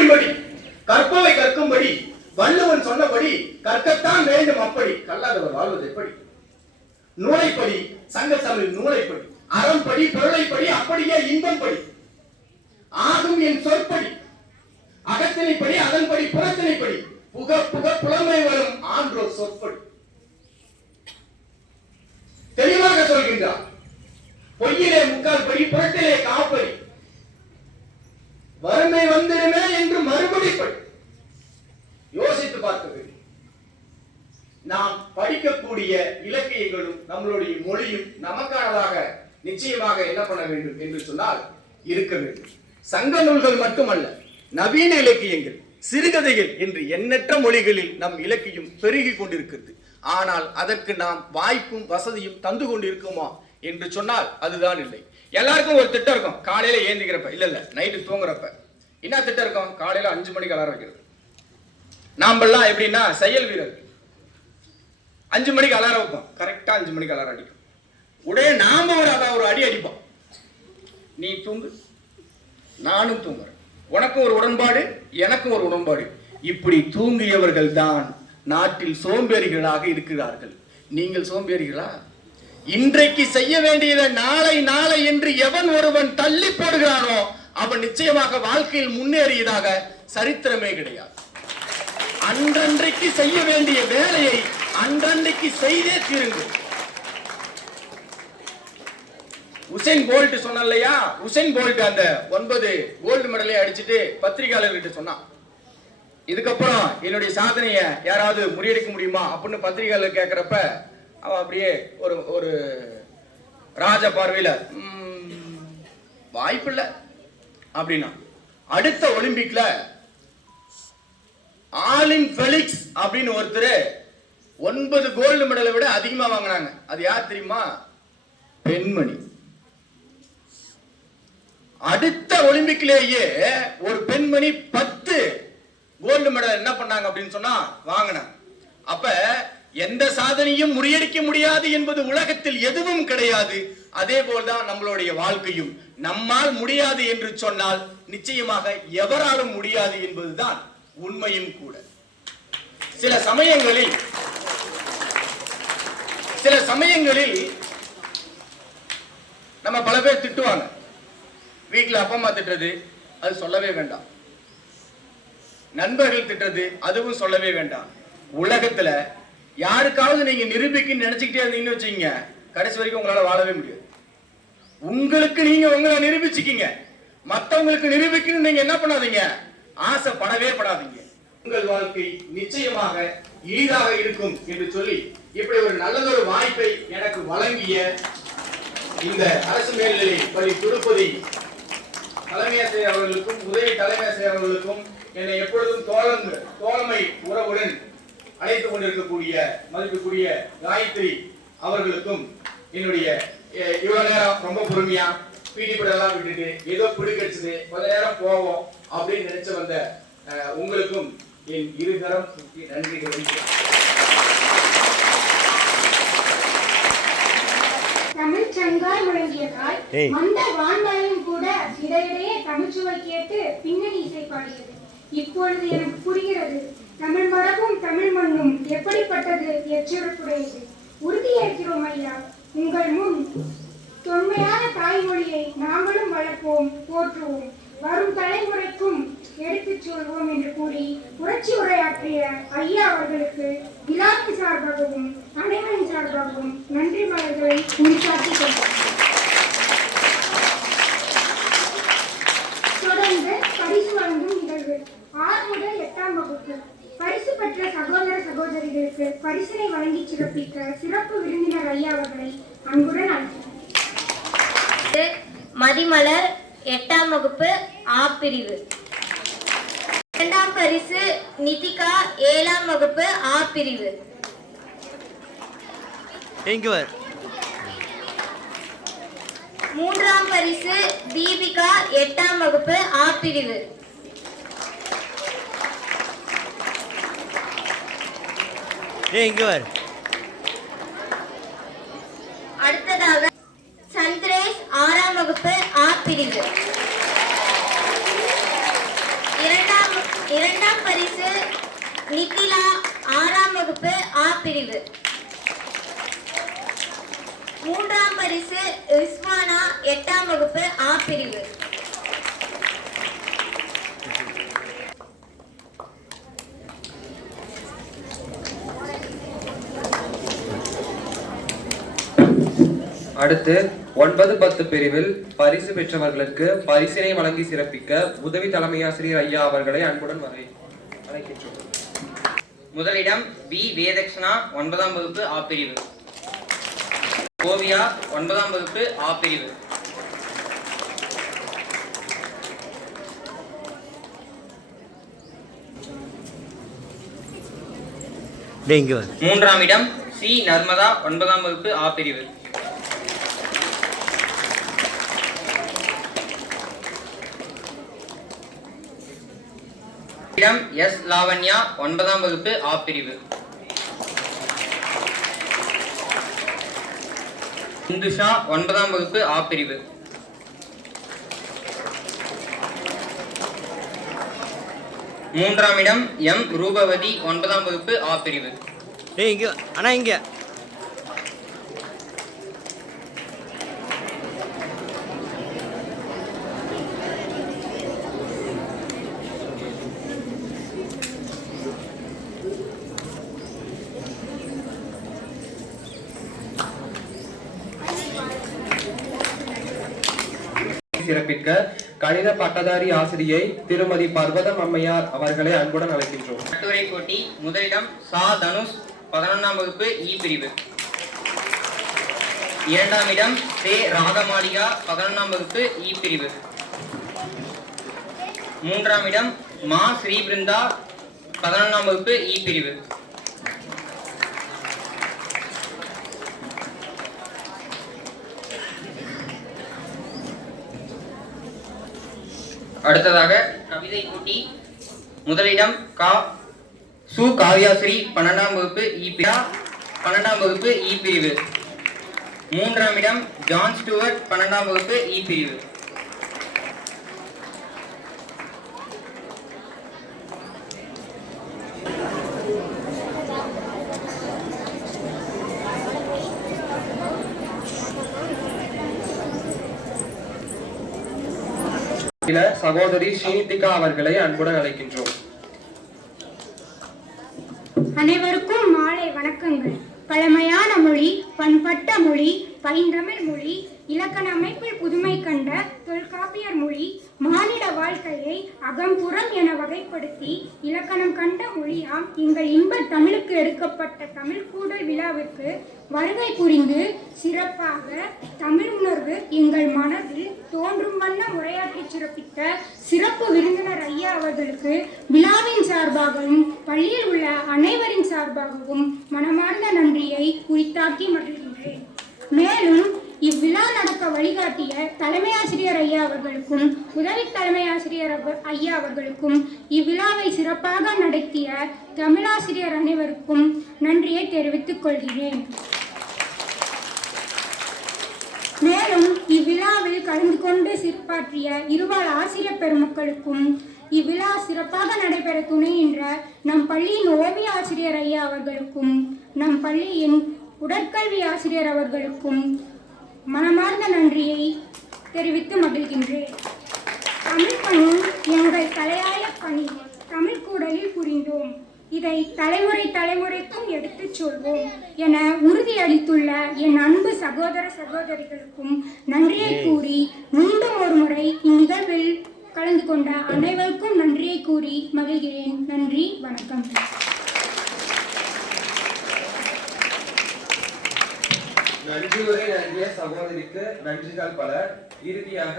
கல்லூரிபடி கற்பவை கற்கும்படி வள்ளுவன் சொன்னபடி கற்கத்தான் வேண்டும். அப்படி கல்லாதவர் வாழ்வது எப்படி? நூலைப்படி, சங்க தமிழ் நூலைப்படி, அறம்படி, பொருளைப்படி, அப்படியே இன்பம் படி, ஆகும் என் சொற்படி, அகத்தினைப்படி, அதன்படி புறத்தினைப்படி, புக புக புலமை வரும் ஆன்றோர் சொற்படி. தெளிவாக சொல்கின்றார். பொய்யிலே முக்கால் படி, புறத்திலே காப்படி, வறுமை வந்திருமே என்று மறுபடி படி. யோசித்து பார்க்க வேண்டும். நாம் படிக்கக்கூடிய இலக்கியங்களும் நம்மளுடைய மொழியும் நமக்கானதாக நிச்சயமாக என்ன பண்ண வேண்டும் என்று சொன்னால் இருக்க வேண்டும். சங்க நூல்கள் மட்டுமல்ல, நவீன இலக்கியங்கள், சிறுகதைகள் என்று எண்ணற்ற மொழிகளில் நம் இலக்கியம் பெருகி கொண்டிருக்கிறது. ஆனால் அதற்கு நாம் வாய்ப்பும் வசதியும் தந்து கொண்டிருக்குமா என்று சொன்னால் அதுதான் இல்லை. எல்லாருக்கும் ஒரு திட்டம் இருக்கும். காலையில ஏந்திக்கிறப்ப இல்ல நைட்டு தூங்குறப்ப என்ன திட்டம் இருக்கும்? காலையில 5 மணிக்கு அலாரம் வைக்கிறது. நாமெல்லாம் எப்படின்னா செயல் வீரர்கள். 5 மணிக்கு அலாரம் வைப்போம். கரெக்டா 5 மணிக்கு அலாரம் அடிக்கும். உடனே நாம ஒரு அடி அடிப்போம். நீ தூங்கு, நானும் தூங்குறேன், உனக்கும் ஒரு உடன்பாடு, எனக்கும் ஒரு உடன்பாடு. இப்படி தூங்கியவர்கள் தான் நாட்டில் சோம்பேறிகளாக இருக்கிறார்கள். நீங்கள் சோம்பேறிகளா? இன்றைக்கு செய்ய வேண்டியதை நாளை நாளை என்று எவன் ஒருவன் தள்ளி போடுகிறானோ அவன் நிச்சயமாக வாழ்க்கையில் முன்னேறியதாக சரித்திரமே கிடையாது. அன்றன்றைக்கு செய்ய வேண்டிய வேலையை அன்றன்றைக்கு செய்தே தீருங்கள். உசேன் போல்ட் சொன்ன இல்லையா, உசேன் போல்ட் அந்த 9 கோல்டு மெடலை அடிச்சுட்டு பத்திரிகையாளர்கிட்ட சொன்னான், இதுக்கப்புறம் என்னுடைய சாதனையை யாராவது முறியடிக்க முடியுமா அப்படின்னு பத்திரிகையாளர் கேட்கிறப்ப அவன் அப்படியே ஒரு ராஜ பார்வையில வாய்ப்பில்லை அப்படின்னா. அடுத்த ஒலிம்பிக்ல ஆலின் ஃபெலிக்ஸ் அப்படின்னு ஒருத்தர் 9 கோல்டு மெடலை விட அதிகமா வாங்கினாங்க. அது யார் தெரியுமா? பெண்மணி. அடுத்த ஒலிம்பிக்லேயே ஒரு பெண்மணி 10 கோல்டு மெடல் என்ன பண்ணாங்க அப்படின்னு சொன்னா வாங்கினாங்க. அப்ப எந்த சாதனையும் முறியடிக்க முடியாது என்பது உலகத்தில் எதுவும் கிடையாது. அதே போல்தான் நம்மளுடைய வாழ்க்கையும். நம்மால் முடியாது என்று சொன்னால் நிச்சயமாக எவராலும் முடியாது என்பதுதான் உண்மையும் கூட. சில சமயங்களில் நம்ம பல பேர் திட்டுவாங்க. வீட்டில் அப்பா அம்மா திட்டுறது அது சொல்லவே வேண்டாம். நண்பர்கள் திட்டுறது அதுவும் சொல்லவே வேண்டாம். உலகத்துல யாருக்காவது நீங்க நிரூபிக்கணும்னு நினைச்சுக்கிட்டே இருந்தீங்கன்னு வச்சுக்கீங்க, கடைசி வரைக்கும் உங்களால வாழவே முடியாது. உங்களுக்கு நீங்க உங்களை நிரூபிச்சுக்கீங்க. மற்றவங்களுக்கு நிரூபிக்கணும்னு நீங்க என்ன பண்ணாதீங்க, ஆசைப்படவே படாதீங்க. உங்கள் வாழ்க்கை நிச்சயமாக எளிதாக இருக்கும் என்று சொல்லி இப்படி ஒரு நல்லதொரு வாய்ப்பை எனக்கு வழங்கிய இந்த அரசு மேல்நிலை பள்ளி திருப்பதி தலைமை ஆசிரியர் அவர்களுக்கும் உதவி தலைமை ஆசிரியர் அவர்களுக்கும் என்னை எப்பொழுதும் தோழமை உறவுடன் அழைத்துக் கொண்டிருக்கக்கூடிய மதிப்புக்குரிய காயத்ரி அவர்களுக்கும் என்னுடைய இவ்வளவு நேரம் ரொம்ப பொறுமையா பீடி படலாம் விட்டுட்டு ஏதோ பிடிக்கடிச்சது கொஞ்ச நேரம் போவோம் அப்படின்னு நினைச்சு வந்த உங்களுக்கும் என் இருகரம் நன்றி தெரிவிக்கிறேன். தமிழ் சங்காய் முழங்கியதால் அந்த வான்மழையும் கூட இடையிடையே தமிழ்ச்சுவை கேட்டு பின்னணி இசை பாடியது. இப்பொழுது எனக்கு புரிகிறது, தமிழ் மரபும் தமிழ் மண்ணும் எப்படிப்பட்டது, எச்சிறப்புடையது. உறுதியேற்கிறோம் ஐயா, உங்கள் முன் தொன்மையான தாய்மொழியை நாங்களும் வளர்ப்போம், போற்றுவோம், வரும் தலைமுறைக்கும் எடுத்துச் சொல்வோம் என்று கூறி புரட்சி உரையாற்றிய ஐயா அவர்களுக்கு விழாவின் சார்பாகவும் அனைவரின் சார்பாகவும் நன்றி மலர்களை உரித்தாக்கிக் கொண்டார். தொடர்ந்து பரிசு வழங்கும் நிகழ்வு 6 முதல் 8ஆம் வகுப்பு பரிசு பெற்ற சகோதர சகோதரிகளுக்கு பரிசினை வழங்கி சிறப்பிக்க சிறப்பு விருந்தினர் ஐயா அவர்களை அன்புடன் அழைக்கிறார். மதிமலர் 8ஆம் வகுப்பு ஆ பிரிவு. 2ஆம் பரிசு நிதிகா 7ஆம் வகுப்பு ஆ பிரிவு. 3ஆம் பரிசு தீபிகா 8ஆம் வகுப்பு ஆ பிரிவு. அடுத்ததாக சந்திரேஷ் 6ஆம் வகுப்பு ஆ பிரிவு. 2ஆம் பரிசு நிகிலா 6ஆம் வகுப்பு ஆ பிரிவு. 3ஆம் பரிசு ரிஸ்வானா 8ஆம் வகுப்பு ஆ பிரிவு. அடுத்து 9, 10 பிரிவில் பரிசு பெற்றவர்களுக்கு பரிசினை வழங்கி சிறப்பிக்க உதவி தலைமையாசிரியர் ஐயா அவர்களை அன்புடன் அழைக்கின்றோம். முதலிடம் பி வேதக்ஷனா 9ஆம் வகுப்பு ஆ பிரிவு. கோவியா 9ஆம் வகுப்பு ஆ பிரிவு. மூன்றாம் இடம் சி நர்மதா 9ஆம் வகுப்பு ஆ பிரிவு. இடம் எஸ் லாவண்யா 9ஆம் வகுப்பு ஆ பிரிவு. இந்துஷா 9ஆம் வகுப்பு ஆ பிரிவு. மூன்றாம் இடம் எம் ரூபவதி 9ஆம் வகுப்பு ஆ பிரிவு. சிறப்பிக்க கணித பட்டதாரி ஆசிரியை திருமதி பர்வதம் அம்மையார் அவர்களை அன்புடன் அழைக்கின்றோம். கட்டுரை போட்டி முதலிடம் சா தனுஷ் 11ஆம் வகுப்பு இ பிரிவு. இரண்டாம் இடம் சே ராகமாலிகா 11ஆம் வகுப்பு இ பிரிவு. மூன்றாம் இடம் மா ஸ்ரீபிருந்தா 11ஆம் வகுப்பு இ பிரிவு. அடுத்ததாக கவிதை போட்டி முதலிடம் சு காவ்யாஸ்ரீ 12ஆம் வகுப்பு இ பிரிவு. 12ஆம் வகுப்பு இ பிரிவு. மூன்றாம் இடம் ஜான் ஸ்டூவர்ட் 12ஆம் வகுப்பு இ பிரிவு. சகோதரி ஸ்ரீனிதிகா அவர்களை அன்புடன் அழைக்கின்றோம். அனைவருக்கும் மாலை வணக்கங்கள். பழமையான மொழி, பண்பட்ட மொழி, பைந்தமிழ் மொழி, இலக்கண அமைப்பில் புதுமை கண்ட தொல்காப்பியர் மொழி, மானிட வாழ்க்கையை அகம்புறம் என வகைப்படுத்தி இலக்கணம் கண்ட மொழியாம் எங்கள் இன்ப தமிழுக்கு எடுக்கப்பட்ட தமிழ் கூடல் விழாவிற்கு வருகை புரிந்து சிறப்பாக தமிழ் உணர்வு எங்கள் மனதில் தோன்றும் வண்ணம் உரையாற்றி சிறப்பித்த சிறப்பு விருந்தினர் ஐயா அவர்களுக்கு விழாவின் சார்பாகவும் பள்ளியில் உள்ள அனைவரின் சார்பாகவும் மனமார்ந்த நன்றியை உரித்தாக்கி மகிழ்கின்றேன். மேலும் இவ்விழா நடக்க வழிகாட்டிய தலைமை ஆசிரியர் ஐயா அவர்களுக்கும் உதவி தலைமை ஆசிரியர் ஐயா அவர்களுக்கும் இவ்விழாவை சிறப்பாக நடத்திய தமிழாசிரியர் அனைவருக்கும் நன்றியை தெரிவித்துக் கொள்கிறேன். மேலும் இவ்விழாவில் கலந்து கொண்டு சிறப்பாற்றிய இருபால் ஆசிரியர் பெருமக்களுக்கும் இவ்விழா சிறப்பாக நடைபெற துணைகின்ற நம் பள்ளியின் ஓவிய ஆசிரியர் ஐயா அவர்களுக்கும் நம் பள்ளியின் உடற்கல்வி ஆசிரியர் அவர்களுக்கும் மனமார்ந்த நன்றியை தெரிவித்து மகிழ்கின்றேன். தமிழ் பணி எங்கள் தலையாய பணி. தமிழ் கூடலில் புரிந்தோம். இதை தலைமுறை தலைமுறைக்கும் எடுத்துச் சொல்வோம் என உறுதியளித்துள்ள என் அன்பு சகோதர சகோதரிகளுக்கும் நன்றியை கூறி மீண்டும் ஒரு முறை இந்நிகழ்வில் கலந்து கொண்ட அனைவருக்கும் நன்றியை கூறி மகிழ்கிறேன். நன்றி, வணக்கம். நன்றி உரை நல்கிய சகோதரிக்கு நன்றிகள் பல. இறுதியாக